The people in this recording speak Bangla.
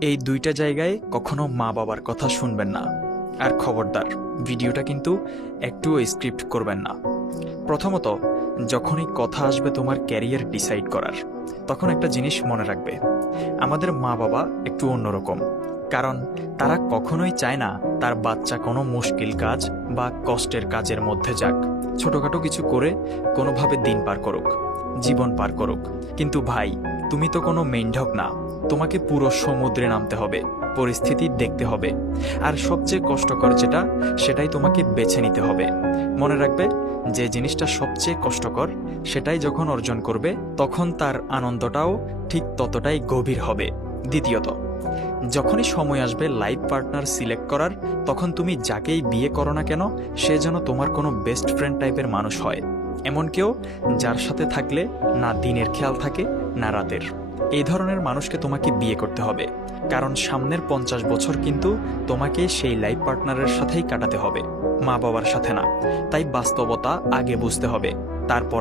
এই দুইটা জায়গায় কখনো মা বাবার কথা শুনবেন না। আর খবরদার, ভিডিওটা কিন্তু একটুও স্ক্রিপ্ট করবেন না। প্রথমত, যখনই কথা আসবে তোমার ক্যারিয়ার ডিসাইড করার, তখন একটা জিনিস মনে রাখবে। আমাদের মা বাবা একটু অন্যরকম, কারণ তারা কখনোই চায় না তার বাচ্চা কোনো মুশকিল কাজ বা কষ্টের কাজের মধ্যে যাক। ছোটখাটো কিছু করে কোনোভাবে দিন পার করুক। জীবন পার করুক। কিন্তু ভাই, তুমি তো কোনো মেন্ঢক না। তোমাকে পুরো সমুদ্রে নামতে হবে, পরিস্থিতি দেখতে হবে। আর সবচেয়ে কষ্টকর যেটা, সেটাই তোমাকে বেছে নিতে হবে। মনে রাখবে, যে জিনিসটা সবচেয়ে কষ্টকর, সেটাই যখন অর্জন করবে, তখন তার আনন্দটাও ঠিক ততটাই গভীর হবে। দ্বিতীয়ত, যখনই সময় আসবে লাইফ পার্টনার সিলেক্ট করার, তখন তুমি যাকেই বিয়ে করো না কেন, সে যেন তোমার কোনো বেস্ট ফ্রেন্ড টাইপের মানুষ হয়। এমন কেউ যার সাথে থাকলে না দিনের খেয়াল থাকে, না রাতের। এই ধরনের মানুষকে তোমাকে বিয়ে করতে হবে। কারণ সামনের পঞ্চাশ বছর কিন্তু তোমাকে সেই লাইফ পার্টনারের সাথেই কাটাতে হবে মা বাবার সাথে না। তাই বাস্তবতা আগে বুঝতে হবে, তারপর